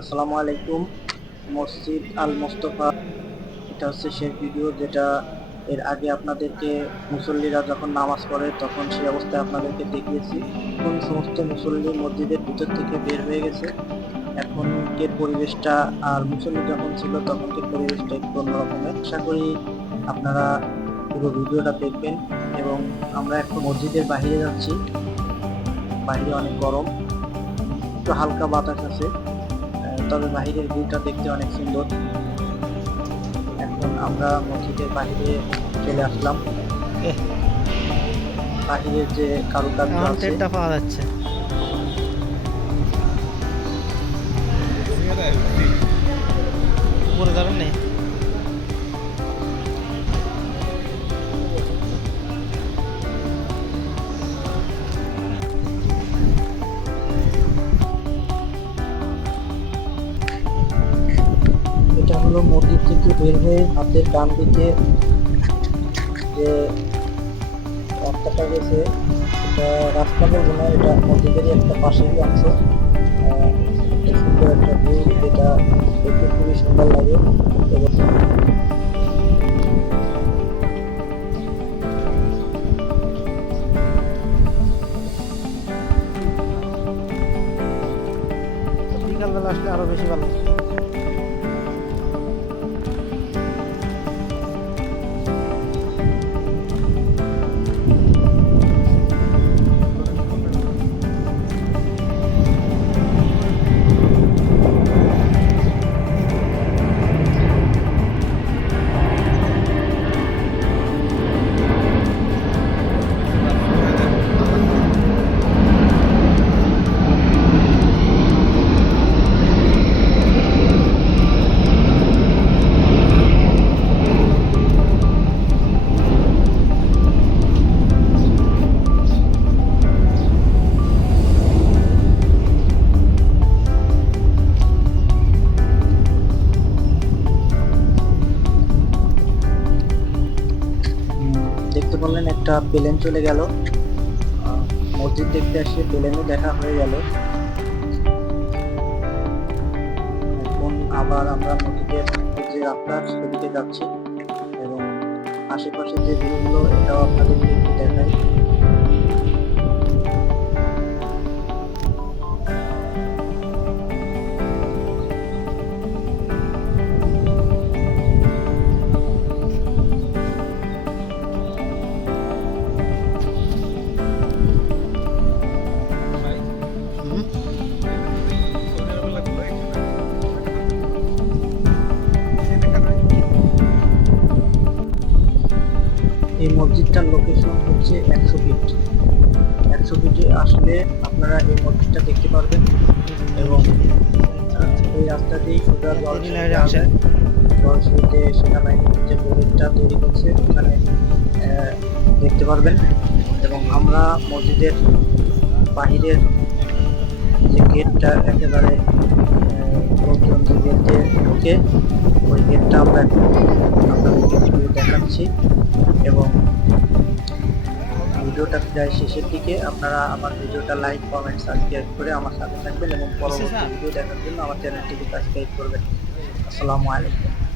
আসসালামু আলাইকুম। মসজিদ আল মোস্তফা, এটা হচ্ছে সেই ভিডিও যেটা এর আগে আপনাদেরকে মুসল্লিরা যখন নামাজ পড়ে তখন সেই অবস্থায় আপনাদেরকে দেখিয়েছি। এখন সমস্ত মুসল্লি মসজিদের ভিতর থেকে বের হয়ে গেছে। এখন এখনকের পরিবেশটা আর মুসল্লি যখন ছিল তখন তখনকার পরিবেশটা একটু অন্যরকমের আশা করি আপনারা পুরো ভিডিওটা দেখবেন এবং আমরা এখন মসজিদের বাইরে যাচ্ছি। বাইরে অনেক গরম। একটু হালকা বাতাস আছে। তবে বাহিরের ভিউটা দেখতে অনেক সুন্দর। এখন আমরা মসজিদের বাহিরে চলে আসলাম। বাহিরের যে কারুকার্য আছে। পাওয়া যাচ্ছে। উপরে যাবেন না থেকে বের হয়ে হাতের ডান দিকে যে রাস্তাটা গেছে, এটা রাস্তা বলব না, এটা মসজিদেরই একটা পাশেরই অংশ একটা সুন্দর একটা ভিউ যেটা দেখতে খুবই সুন্দর লাগে। বিকালবেলা আসলে আরও বেশি ভালো। পারলেন একটা প্লেন চলে গেল। মসজিদ দেখতে আসে প্লেনও দেখা হয়ে গেল। এখন আবার আমরা মসজিদের যে রাস্তা, সেদিকে যাচ্ছি এবং আশেপাশে যে ভিউগুলো এটাও আপনাদেরকে একটু দেখাই। মসজিদটার লোকেশন হচ্ছে একশো ফিট একশো ফিটে আসলে আপনারা এই মসজিদটা দেখতে পারবেন এবং এই রাস্তা দিয়েই সোজা দেরি জলসিতে না হলে সেনাবাহিনীর যে মন্দিরটা তৈরি করছে ওখানে দেখতে পারবেন। এবং আমরা মসজিদের বাহিরের যে গেটটা একেবারে লোকজন যে গেট দিয়ে ঢুকে ওই গেটটা আমরা এখন আপনাদেরকে ভিডিও দেখাচ্ছি এবং ভিডিওটা প্রায় শেষের দিকে। আপনারা আমার ভিডিওটা লাইক কমেন্ট সাবস্ক্রাইব করে আমার সাথে থাকবেন এবং পরবর্তী ভিডিও দেখার জন্য আমার চ্যানেলটিকে সাবস্ক্রাইব করবেন। আসসালামু আলাইকুম।